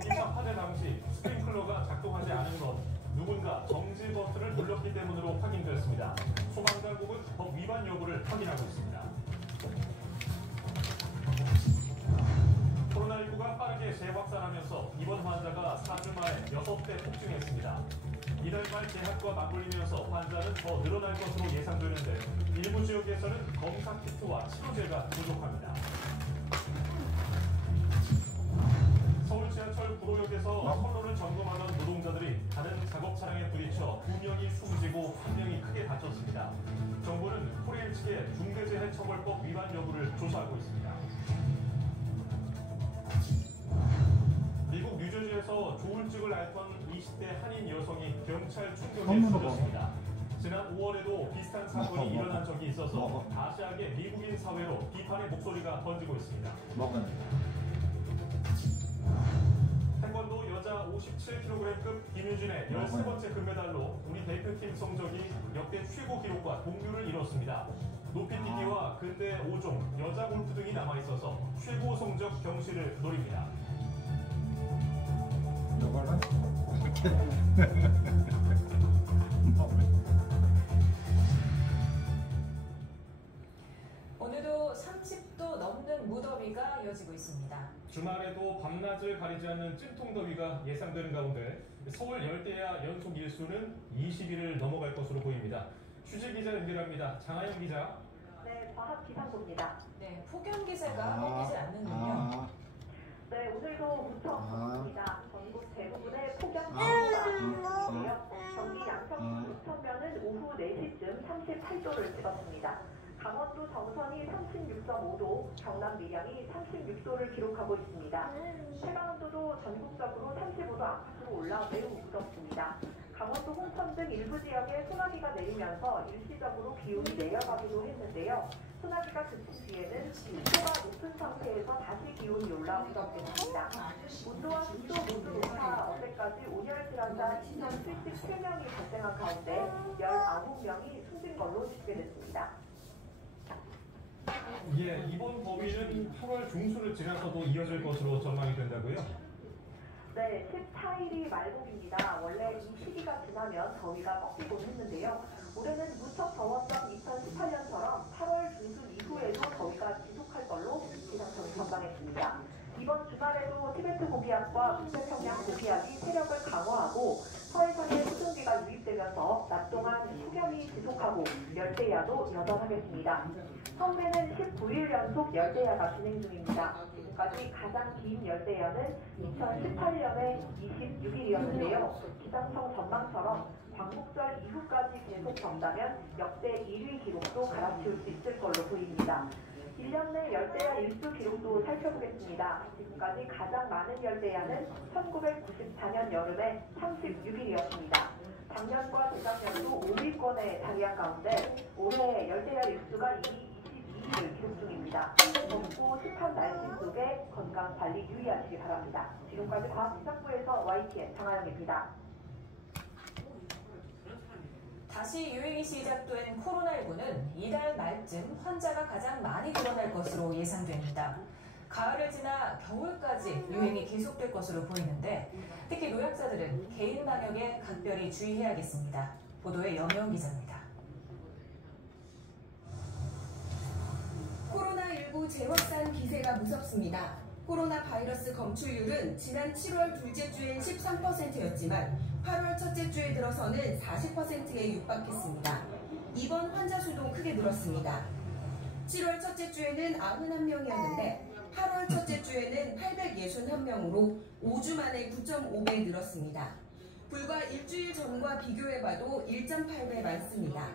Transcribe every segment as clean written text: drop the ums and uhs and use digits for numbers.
전기차 화재 당시 스프링클러가 작동하지 않은 것, 누군가 정지 버튼을 눌렀기 때문으로 확인됐습니다. 소방당국은 법 위반 여부를 확인하고 있습니다. 코로나19가 빠르게 재확산하면서 입원 환자가 4주 만에 6배 폭증했습니다. 이달 말 개학과 맞물리면서 환자는 더 늘어날 것으로 예상되는데 일부 지역에서는 검사 키트와 치료제가 부족합니다. 서울 지하철 구로역에서 선로를 점검하던 노동자들이 다른 작업 차량에 부딪혀 2명이 숨지고 1명이 크게 다쳤습니다. 정부는 코레일 측의 중대재해처벌법 위반 여부를 조사하고 있습니다. 미국 뉴저지에서 조울증을 앓던 20대 한인 여성이 경찰 충격에 숨졌습니다. 지난 5월에도 비슷한 사건이 일어난 적이 있어서 아시아계 미국인 사회로 비판의 목소리가 번지고 있습니다. 태권도 여자 57kg급 김유진의 13번째 금메달로 우리 대표팀 성적이 역대 최고 기록과 동률을 이뤘습니다. 높이뛰기와 근대 5종, 여자 골프 등이 남아있어서 최고 성적 경시를 노립니다. 오늘도 30도 넘는 무더위가 이어지고 있습니다. 주말에도 밤낮을 가리지 않는 찜통더위가 예상되는 가운데 서울 열대야 연속 일수는 20일을 넘어갈 것으로 보입니다. 취재 기자 연결합니다. 장하영 기자. 네, 과학기상부입니다. 네, 폭염 기세가 꺾이지 않는군요. 네, 오늘도 무척 덥습니다. 전국 대부분의 폭염 기세가 이어지고요. 경기 양평 부천면은 오후 4시쯤 38도를 찍었습니다. 강원도 정선이 36.5도, 경남 밀양이 36도를 기록하고 있습니다. 최강원도도 전국적으로 35도 안팎으로 올라 매우 무덥습니다. 강원도 홍천 등 일부 지역에 소나기가 내리면서 일시적으로 기온이 내려가기도 했는데요. 소나기가 그친 뒤에는 습도가 높은 상태에서 다시 기온이 올라 무덥겠습니다. 온도와 습도 모두 높아 어제까지 온열 질환자 2,077명이 발생한 가운데 19명이 숨진 걸로 집계됐습니다. 예, 이번 더위는 8월 중순을 지나서도 이어질 것으로 전망이 된다고요? 네, 14일이 말복입니다. 원래 이 시기가 지나면 더위가 꺾이곤 했는데요. 올해는 무척 더웠던 2018년처럼 8월 중순 이후에도 더위가 지속할 걸로 기상청이 전망했습니다. 이번 주말에도 티베트 고기압과 북태평양 고기압이 세력을 강화하고 서해상에 수증기가 유입되면서 낮 동안 폭염이 지속하고 열대야도 여전하겠습니다. 서울에는 19일 연속 열대야가 진행 중입니다. 지금까지 가장 긴 열대야는 2018년에 26일이었는데요. 기상청 전망처럼 광복절 이후까지 계속 덥다면 역대 1위 기록도 갈아치울 수 있을 걸로 보입니다. 1년 내 열대야 일수 기록도 살펴보겠습니다. 지금까지 가장 많은 열대야는 1994년 여름에 36일이었습니다. 작년과 재작년도 5위권에 자리한 가운데 올해 열대야 일수가 이미 22일을 기록 중입니다. 덥고 습한 날씨 속에 건강관리 유의하시기 바랍니다. 지금까지 과학기상부에서 YTN 장하영입니다. 다시 유행이 시작된 코로나19는 이달 말쯤 환자가 가장 많이 늘어날 것으로 예상됩니다. 가을을 지나 겨울까지 유행이 계속될 것으로 보이는데 특히 노약자들은 개인 방역에 각별히 주의해야겠습니다. 보도에 염영 기자입니다. 코로나19 재확산 기세가 무섭습니다. 코로나 바이러스 검출률은 지난 7월 둘째 주엔 13%였지만 8월 첫째 주에 들어서는 40%에 육박했습니다. 입원 환자 수도 크게 늘었습니다. 7월 첫째 주에는 91명이었는데 8월 첫째 주에는 861명으로 5주 만에 9.5배 늘었습니다. 불과 일주일 전과 비교해봐도 1.8배 많습니다.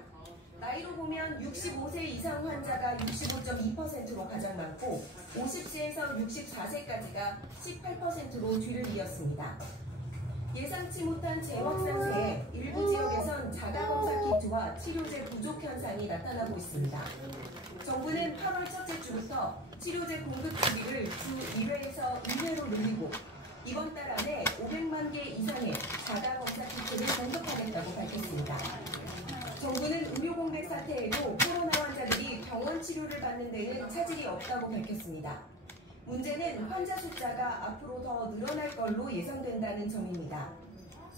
나이로 보면 65세 이상 환자가 65.2%로 가장 많고 50세에서 64세까지가 18%로 뒤를 이었습니다. 예상치 못한 재확산세에 일부 지역에선 자가검사 키트와 치료제 부족 현상이 나타나고 있습니다. 정부는 8월 첫째 주부터 치료제 공급 주기를 주 1회에서 2회로 늘리고 이번 달 안에 500만 개 이상의 자가검사 키트를 공급하겠다고 밝혔습니다. 정부는 의료공백 사태에도 코로나 환자들이 병원 치료를 받는 데는 차질이 없다고 밝혔습니다. 문제는 환자 숫자가 앞으로 더 늘어날 걸로 예상된다는 점입니다.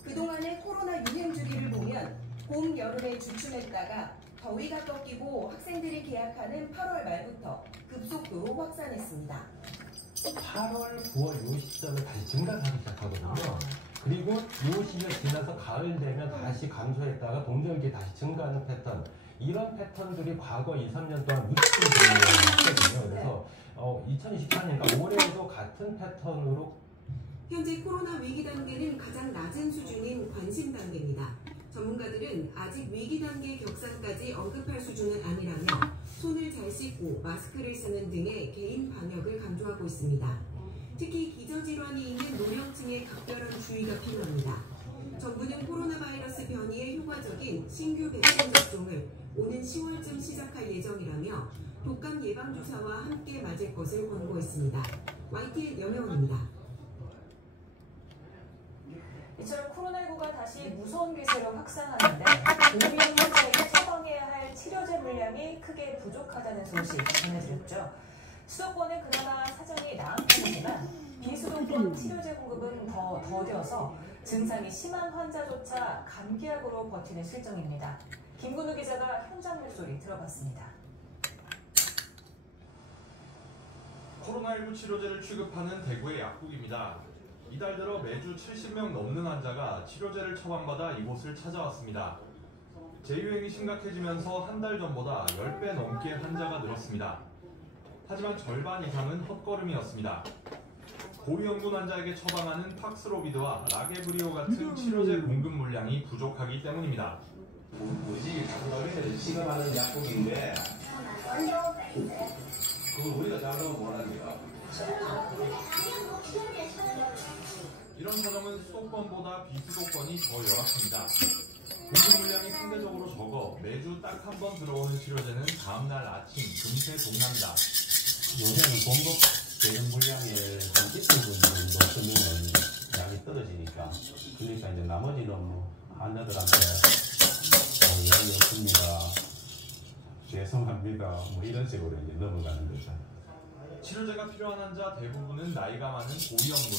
그동안의 코로나 유행 주기를 보면 봄, 여름에 주춤했다가 더위가 꺾이고 학생들이 개학하는 8월 말부터 급속도로 확산했습니다. 8월, 9월 요 시점에 다시 증가하기 시작하거든요. 그리고 요 시기가 지나서 가을 되면 다시 감소했다가 동절기에 다시 증가하는 패턴. 이런 패턴들이 과거 2, 3년 동안 묻히고 있거든요. 그래서 2024년과 올해에도 같은 패턴으로 현재 코로나 위기 단계는 가장 낮은 수준인 관심 단계입니다. 전문가들은 아직 위기 단계 격상까지 언급할 수준은 아니라며 손을 잘 씻고 마스크를 쓰는 등의 개인 방역을 강조하고 있습니다. 특히 기저질환이 있는 노령층의 각별한 주의가 필요합니다. 정부는 코로나 바이러스 변이에 효과적인 신규 백신 접종을 오는 10월쯤 시작할 예정이라며 독감 예방주사와 함께 맞을 것을 권고했습니다. YTN 염혜원입니다. 이처럼 코로나19가 다시 무서운 기세로 확산하는데 고위험 환자에게 처방해야 할 치료제 물량이 크게 부족하다는 소식 전해드렸죠. 수도권은 그나마 사정이 나은 편이지만 비수도권 치료제 공급은 더 더뎌서 증상이 심한 환자조차 감기약으로 버티는 실정입니다. 김근우 기자가 현장 목소리 들어봤습니다. 코로나19 치료제를 취급하는 대구의 약국입니다. 이달 들어 매주 70명 넘는 환자가 치료제를 처방받아 이곳을 찾아왔습니다. 재유행이 심각해지면서 한 달 전보다 10배 넘게 환자가 늘었습니다. 하지만 절반 이상은 헛걸음이었습니다. 고위험군 환자에게 처방하는 팍스로비드와 라게브리오 같은 치료제 공급 물량이 부족하기 때문입니다. 우리 집이 장로비를 취급하는 약국인데 그걸 우리가 잘하면 뭐합니까? 이런 사정은 수도권보다 비수도권이 더 열악합니다. 공급 물량이 상대적으로 적어 매주 딱 한 번 들어오는 치료제는 다음날 아침 금세 동납니다. 요새는 공급되는 물량의 한 20분 정도 쓰면은 양이 떨어지니까 그러니까 이제 나머지는 뭐 환자들한테 양이 없습니다. 죄송합니다. 뭐 이런 식으로 이제 넘어가는 거죠. 치료제가 필요한 환자 대부분은 나이가 많은 고위험군.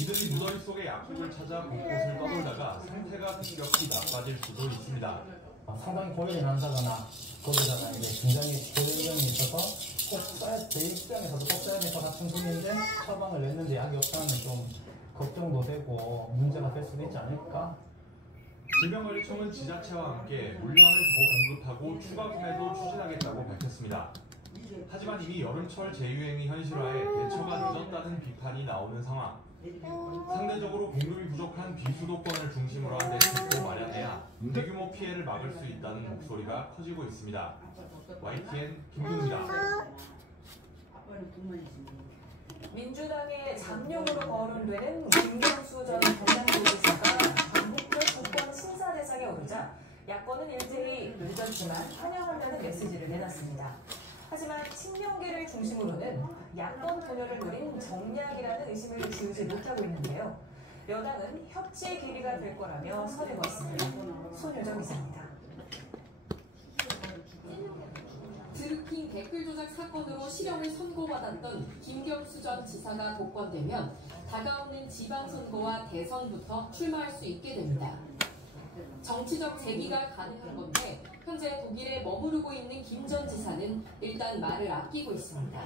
이들이 무더위 속에 약국을 찾아 곳곳을 떠돌다가 상태가 급격히 나빠질 수도 있습니다. 상당히 고열이 난다거나 거기다가 이제 굉장히 고열염이 있어서 꼭 써야 제 입장에서도 꼭 써야 될 것 같은 분인데 처방을 냈는데 약이 없다는 좀 걱정도 되고 문제가 될 수도 있지 않을까? 질병관리청은 지자체와 함께 물량을 더 공급하고 추가 구매도 추진하겠다고 밝혔습니다. 하지만 이미 여름철 재유행이 현실화해 대처가 늦었다는 비판이 나오는 상황. 상대적으로 공급이 부족한 비수도권을 중심으로 한 대책도 마련해야 대규모 피해를 막을 수 있다는 목소리가 커지고 있습니다. YTN 김근우입니다. 민주당의 잠룡으로 거론되는 김경수 전 경남도지사가 반복적 국권 심사 대상에 오르자 야권은 일제히 늦었지만 환영한다는 메시지를 내놨습니다. 하지만 친명계를 중심으로는 야권 분열을 노린 정략이라는 의심을 지우지 못하고 있는데요. 여당은 협치의 계기가 될 거라며 선을 그었습니다. 손유정 기자입니다. 드루킹 댓글 조작 사건으로 실형을 선고받았던 김경수 전 지사가 복권되면 다가오는 지방선거와 대선부터 출마할 수 있게 됩니다. 정치적 재기가 가능한 건데 현재 독일에 머무르고 있는 김 전 지사는 일단 말을 아끼고 있습니다.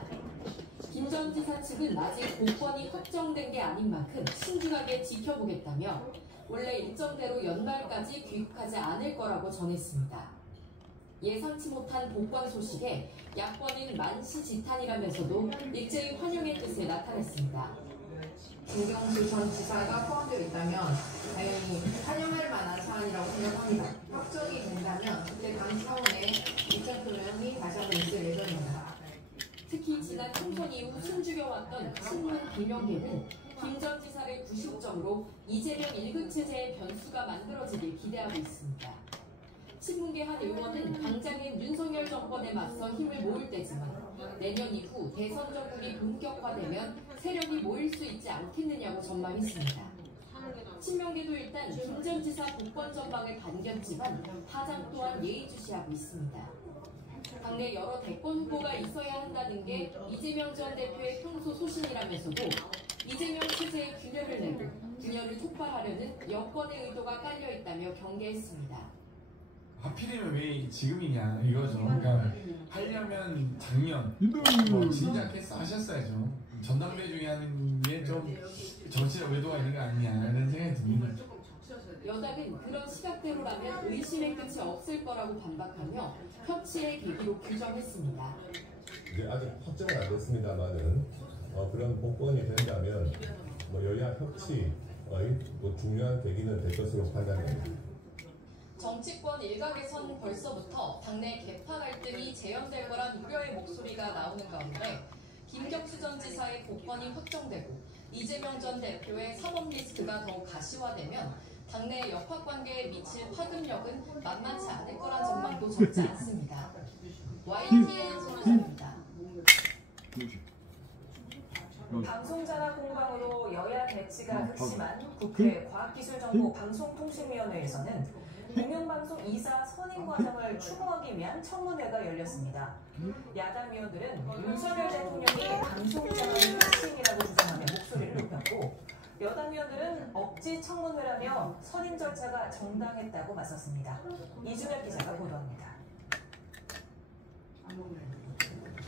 김 전 지사 측은 아직 복권이 확정된 게 아닌 만큼 신중하게 지켜보겠다며 원래 일정대로 연말까지 귀국하지 않을 거라고 전했습니다. 예상치 못한 복권 소식에 야권은 만시지탄이라면서도 일제히 환영의 뜻을 나타냈습니다. 김경수 전 지사가 포함되어 있다면 당연히 환영할 만한 사안이라고 생각합니다. 확정이 된다면 그때 당 차원의 입장 표명이 다시 한번 있을 예정입니다. 특히 지난 총선 이후 숨죽여왔던 친문 비명계는 김 전 지사를 구심점으로 이재명 1급 체제의 변수가 만들어지길 기대하고 있습니다. 친문계 한 의원은 당장인 윤석열 정권에 맞서 힘을 모을 때지만 내년 이후 대선 전국이 본격화되면 세력이 모일 수 있지 않겠느냐고 전망했습니다. 친명계도 일단 김 전 지사 복권 전망을 반겼지만 파장 또한 예의주시하고 있습니다. 당내 여러 대권 후보가 있어야 한다는 게 이재명 전 대표의 평소 소신이라면서도 이재명 체제의 균열을 내고 균열을 촉발하려는 여권의 의도가 깔려있다며 경계했습니다. 하필이면 왜 지금이냐 이거죠. 그러니까 하려면 작년 진작해서 하셨어야죠. 전당대 중에 하는 게 좀 정치적 의도가 있는 거 아니냐 이런 생각이 듭니다. 여당은 그런 시각대로라면 의심의 끝이 없을 거라고 반박하며 협치의 계기로 규정했습니다. 이제 아직 확정은 안 됐습니다만은 그런 복권이 된다면 여야 협치의 중요한 계기는 될 것으로 판단됩니다. 정치권 일각에선 벌써부터 당내 개파 갈등이 재현될 거란 우려의 목소리가 나오는 가운데 김경수 전 지사의 복권이 확정되고 이재명 전 대표의 사법 리스크가 더욱 가시화되면 당내 역학관계에 미칠 파급력은 만만치 않을 거란 전망도 적지 않습니다. YTN 손호정입니다. 방송자나 공방으로 여야 대치가 극심한 국회 과학기술정보 방송통신위원회에서는 공영방송 2사 선임 과정을 추구하기 위한 청문회가 열렸습니다. 야당 의원들은 윤석열 대통령이 방송장악의 핵심이라고 주장하며 목소리를 높였고 여당 의원들은 억지 청문회라며 선임 절차가 정당했다고 맞섰습니다. 이준혁 기자가 보도합니다.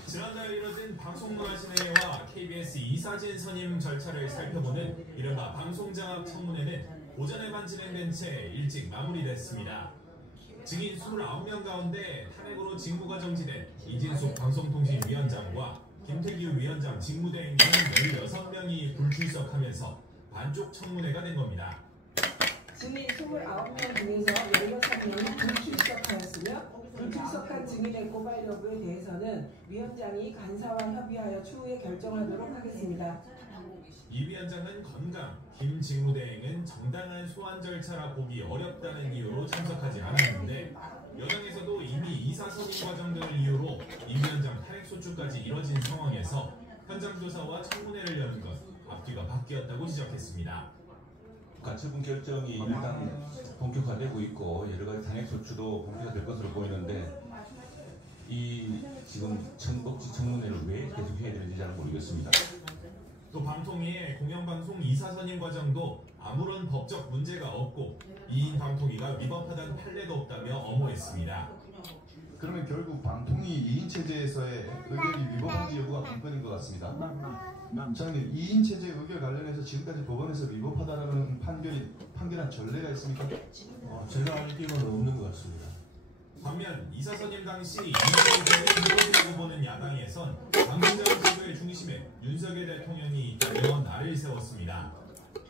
지난달 이뤄진 방송문화진회와 KBS 이사진 선임 절차를 살펴보는 이른바 방송장악 청문회는 오전에 반 진행된 채 일찍 마무리됐습니다. 증인 29명 가운데 탄핵으로 직무가 정지된 이진숙 방송통신위원장과 김태규 위원장 직무대행 등 16명이 불출석하면서 반쪽 청문회가 된 겁니다. 증인 29명 중에서 16명이 불출석하였으며 불출석한 증인의 고발 여부에 대해서는 위원장이 간사와 협의하여 추후에 결정하도록 하겠습니다. 이 위원장은 건강, 김 직무대행은 정당한 소환 절차라 보기 어렵다는 이유로 참석하지 않았는데 여당에서도 이미 이사 선임 과정 등을 이유로 이 위원장 탄핵 소추까지 이뤄진 상황에서 현장 조사와 청문회를 여는 것 앞뒤가 바뀌었다고 지적했습니다. 가처분 결정이 일단 본격화되고 있고 여러 가지 탄핵 소추도 본격화될 것으로 보이는데 이 지금 억지 청문회를 왜 계속 해야 되는지 잘 모르겠습니다. 또 방통위의 공영방송 이사 선임 과정도 아무런 법적 문제가 없고 이인 방통위가 위법하다는 판례도 없다며 엄호했습니다. 그러면 결국 방통위 2인 체제에서의 의결이 위법한지 여부가 관건인 것 같습니다. 장님, 2인 체제 의결 관련해서 지금까지 법원에서 위법하다는 판결한 전례가 있습니까? 제가 알기로는 없는 것 같습니다. 반면 이사 선임 당시 이사선임이 위법이라고 보는 야당에선 방송장 제도의 중심에 윤석열 대통령이 있다며 날을 세웠습니다.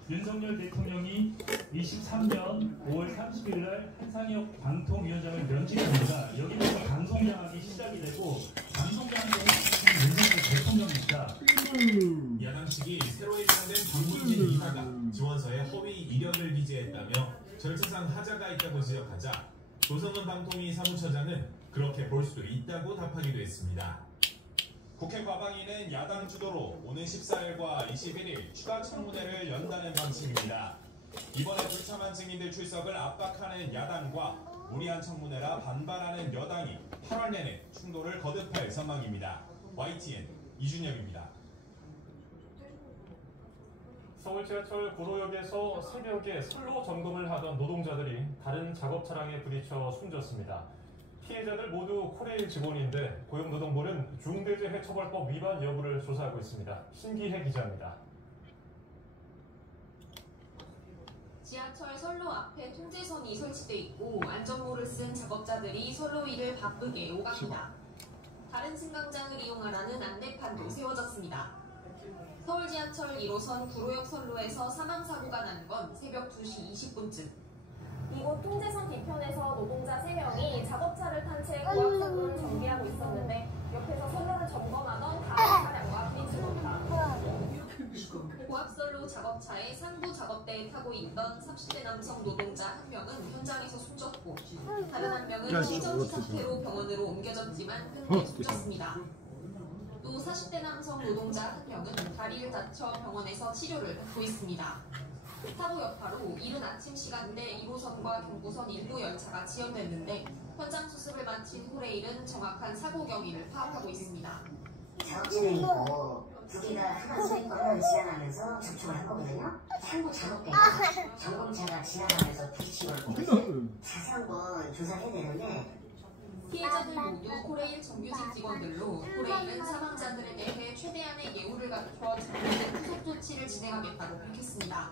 윤석열 대통령이 23년 5월 30일 날 한상혁 방통위원장을 면직합니다. 여기서 방송장악이 시작이 되고 방송장악의 윤석열 대통령입니다. 야당 측이 새로 임명된 박문진 이사가 지원서에 허위 이력을 기재했다며 절차상 하자가 있다고 지적하자 조성은 방통위 사무처장은 그렇게 볼 수도 있다고 답하기도 했습니다. 국회 과방위는 야당 주도로 오는 14일과 21일 추가 청문회를 연다는 방침입니다. 이번에 불참한 증인들 출석을 압박하는 야당과 무리한 청문회라 반발하는 여당이 8월 내내 충돌을 거듭할 전망입니다. YTN 이준혁입니다. 서울 지하철 고로역에서 새벽에 선로 점검을 하던 노동자들이 다른 작업 차량에 부딪혀 숨졌습니다. 피해자들 모두 코레일 직원인데 고용노동부는 중대재해처벌법 위반 여부를 조사하고 있습니다. 신기혜 기자입니다. 지하철 선로 앞에 통제선이 설치돼 있고 안전모를 쓴 작업자들이 선로 위를 바쁘게 오갑니다. 다른 승강장을 이용하라는 안내판도 세워졌습니다. 서울 지하철 1호선 구로역 선로에서 사망사고가 난 건 새벽 2시 20분쯤. 이곳 통제선 뒤편에서 노동자 3명이 작업차를 탄 채 고압선로를 정비하고 있었는데 옆에서 선로를 점검하던 다른 차량과 부딪힙니다. 고압선로 작업차에 상부 작업대에 타고 있던 30대 남성 노동자 1명은 현장에서 숨졌고 다른 1명은 심정지 상태로 병원으로 옮겨졌지만 현재 숨졌습니다. 또 40대 남성 노동자 1명은 다리를 다쳐 병원에서 치료를 받고 있습니다. 사고 여파로 이른 아침 시간대 1호선과 경부선 일부 열차가 지연됐는데 현장 수습을 마친 코레일은 정확한 사고 경위를 파악하고 있습니다. 작업 진행이고 두 개가 하나 스리퍼를 지나가면서 접촉을 한 거거든요. 상부 작업대가 점검차가 지나가면서 부딪힌 걸 보고 자세한 건 조사해야 되는데 피해자들 모두 코레일 정규직 직원들로 코레일은 사망자들에 대해 최대한의 예우를 갖춰 잘못된 후속 조치를 진행하겠다고 밝혔습니다.